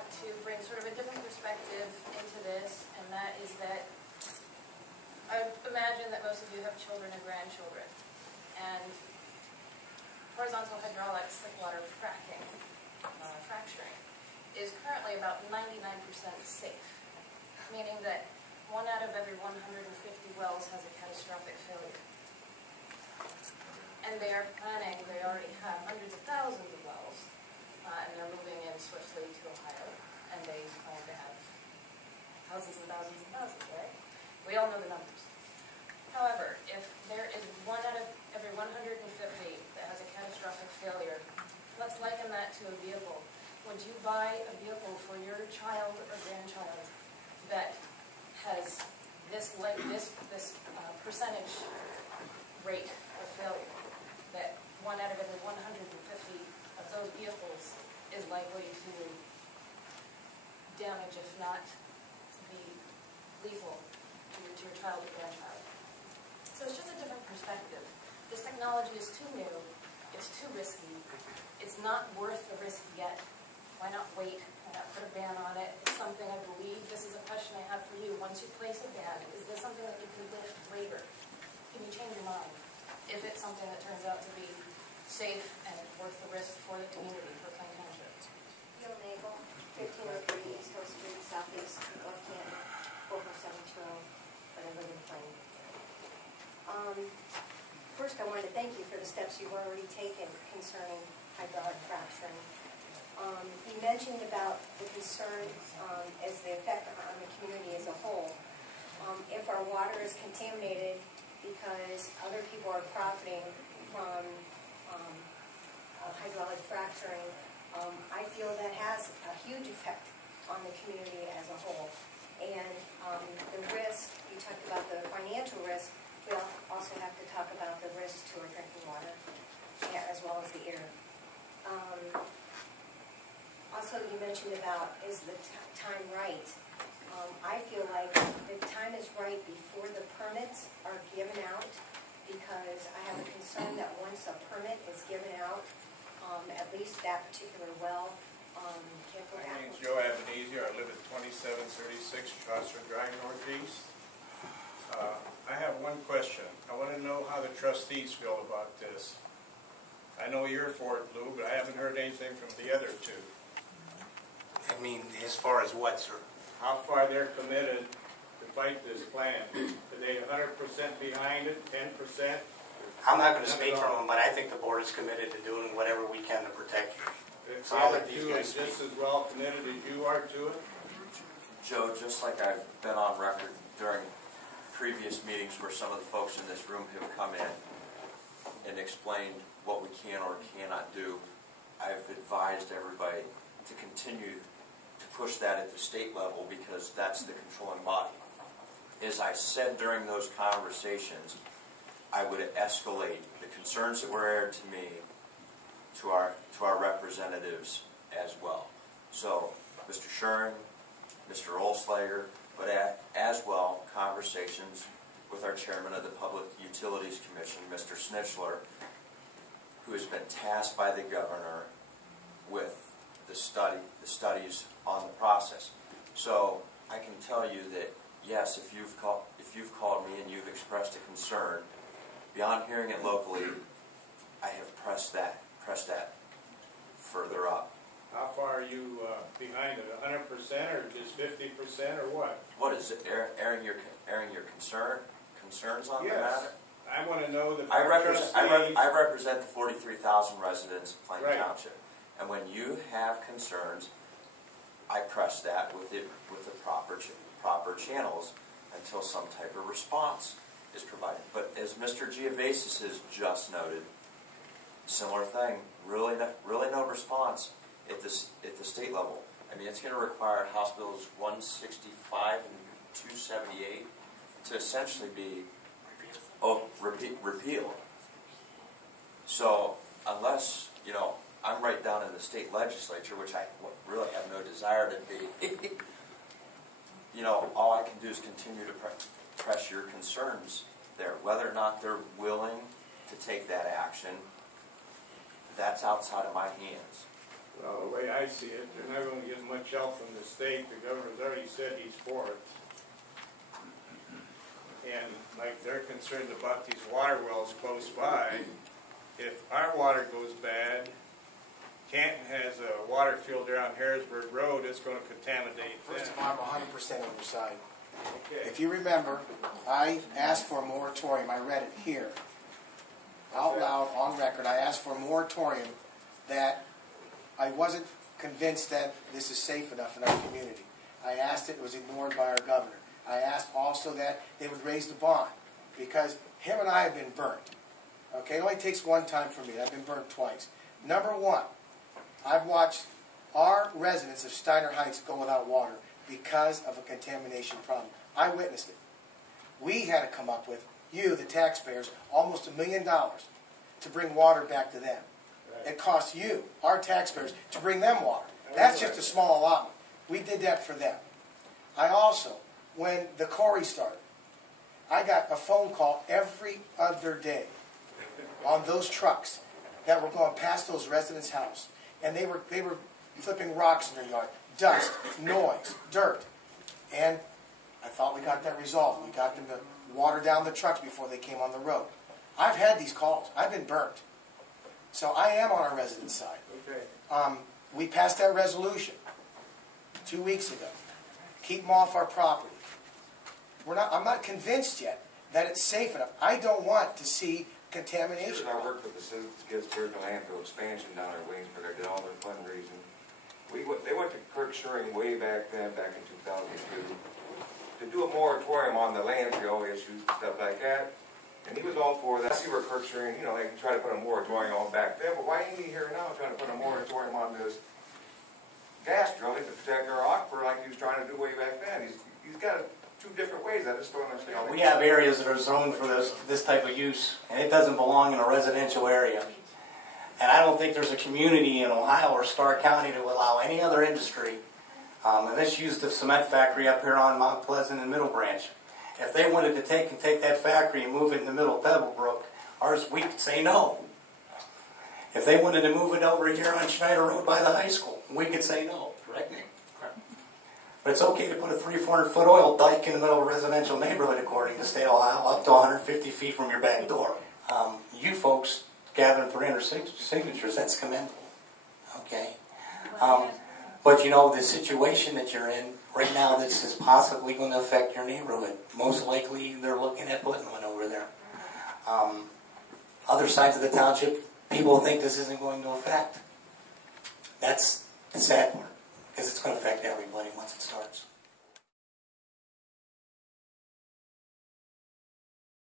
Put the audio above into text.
want to bring sort of a different perspective into this, and that is that I imagine that most of you have children and grandchildren, and horizontal hydraulics, thick water fracking, fracturing, is currently about 99% safe, meaning that 1 out of every 150 wells has a catastrophic failure. And they are planning, they already have hundreds of thousands of wells, and they're moving in swiftly to Ohio, and they plan to have thousands and thousands and thousands, right? We all know the numbers. However, if there is 1 out of every 150 that has a catastrophic failure, let's liken that to a vehicle. Would you buy a vehicle for your child or grandchild that has this percentage rate of failure? That 1 out of every 150 of those vehicles is likely to damage, if not be lethal to your child or grandchild. So it's just a different perspective. This technology is too new, it's too risky, it's not worth the risk yet. Why not wait? Why not put a ban on it? It's something I believe, this is a question I have for you. Once you place a ban, is this something that you can lift later? Can you change your mind? If it's something that turns out to be safe and worth the risk for the community, for Plain Township. Gail Nagel, 1503 East Coast Street, Southeast, North Canton, 44720, but I live in Plain. First, I wanted to thank you for the steps you've already taken concerning hydraulic fracturing. You mentioned about the concern as the effect on the community as a whole. If our water is contaminated because other people are profiting from hydraulic fracturing, I feel that has a huge effect on the community as a whole. And the risk, you talked about the financial risk, we also have to talk about the risk to our drinking water, as well as the air. Also, you mentioned about, is the time right? I feel like the time is right before the permits are given out, because I have a concern that once a permit is given out, at least that particular well can't go back. My name's Joe Abenizzi. I live at 2736 Chaucer Drive Northeast. I have one question. I want to know how the trustees feel about this. I know you're for it, Lou, but I haven't heard anything from the other two. I mean, as far as what, sir? How far they're committed to fight this plan. Are they 100% behind it, 10%? I'm not going to speak for them, but I think the board is committed to doing whatever we can to protect you. The other two is just as well committed as you are to it? Joe, just like I've been on record during previous meetings where some of the folks in this room have come in and explained what we can or cannot do, I've advised everybody to continue to push that at the state level, because that's the controlling body. As I said during those conversations, I would escalate the concerns that were aired to me to our representatives as well. So, Mr. Schuring, Mr. Olslager, but as well conversations with our chairman of the Public Utilities Commission, Mr. Snitchler, who has been tasked by the governor with the studies on the process. So I can tell you that yes, if you've called me and you've expressed a concern, beyond hearing it locally, I have pressed that further up. How far are you behind it? 100% or just 50% or what? What is it? Airing your concerns on yes. the matter? I want to know that I represent the 43,000 residents of Plain right. Township, and when you have concerns, I press that with the proper channels until some type of response is provided. But as Mr. Giavasis has just noted, similar thing. Really no response at the state level. I mean, it's going to require House Bills 165 and 278 to essentially be repealed. So unless, you know, I'm right down in the state legislature, which I really have no desire to be, you know, all I can do is continue to press your concerns there. Whether or not they're willing to take that action, that's outside of my hands. Well, the way I see it, they're not gonna get much help from the state. The governor's already said he's for it. And like they're concerned about these water wells close by. If our water goes bad, Canton has a water filter on Harrisburg Road, it's gonna contaminate First them. of all, I'm 100% on your side. Okay. If you remember, I asked for a moratorium. I read it here, out loud, on record. I asked for a moratorium that I wasn't convinced that this is safe enough in our community. I asked it, it was ignored by our governor. I asked also that they would raise the bond, because him and I have been burnt. Okay, it only takes one time for me. I've been burnt twice. Number one, I've watched our residents of Steiner Heights go without water because of a contamination problem. I witnessed it. We had to come up with, you, the taxpayers, almost $1 million to bring water back to them. It costs you, our taxpayers, to bring them water. That's just a small allotment. We did that for them. I also, when the quarry started, I got a phone call every other day on those trucks that were going past those residents' house. And they were flipping rocks in their yard. Dust, noise, dirt. And I thought we got that resolved. We got them to water down the trucks before they came on the road. I've had these calls. I've been burnt. So I am on our residents' side. Okay. We passed that resolution 2 weeks ago. Keep them off our property. I'm not convinced yet that it's safe enough. I don't want to see contamination. I worked with the citizens against Virgin landfill expansion down there in Waynesburg. I did all their fundraising. They went to Kirk Schering way back then, back in 2002, to do a moratorium on the landfill issues and stuff like that. And he was all for that. I see where Kirk Schering, you know, they tried to put a moratorium on back then, but why ain't he here now trying to put a moratorium on this gas drilling to protect our aquifer like he was trying to do way back then? He's got two different ways. I just don't understand. We have areas that are zoned for this type of use, and it doesn't belong in a residential area. And I don't think there's a community in Ohio or Starr County to allow any other industry. And this used the cement factory up here on Mount Pleasant and Middle Branch. If they wanted to take that factory and move it in the middle of Pebblebrook, we could say no. If they wanted to move it over here on Schneider Road by the high school, we could say no. Correct me. But it's okay to put a 300-400 foot oil dike in the middle of a residential neighborhood, according to state Ohio, up to 150 feet from your back door. You folks gathering 300 signatures, that's commendable. Okay? But you know, the situation that you're in right now, this is possibly going to affect your neighborhood. Most likely, they're looking at putting one over there. Other sides of the township, people think this isn't going to affect. That's the sad part, because it's going to affect everybody once it starts.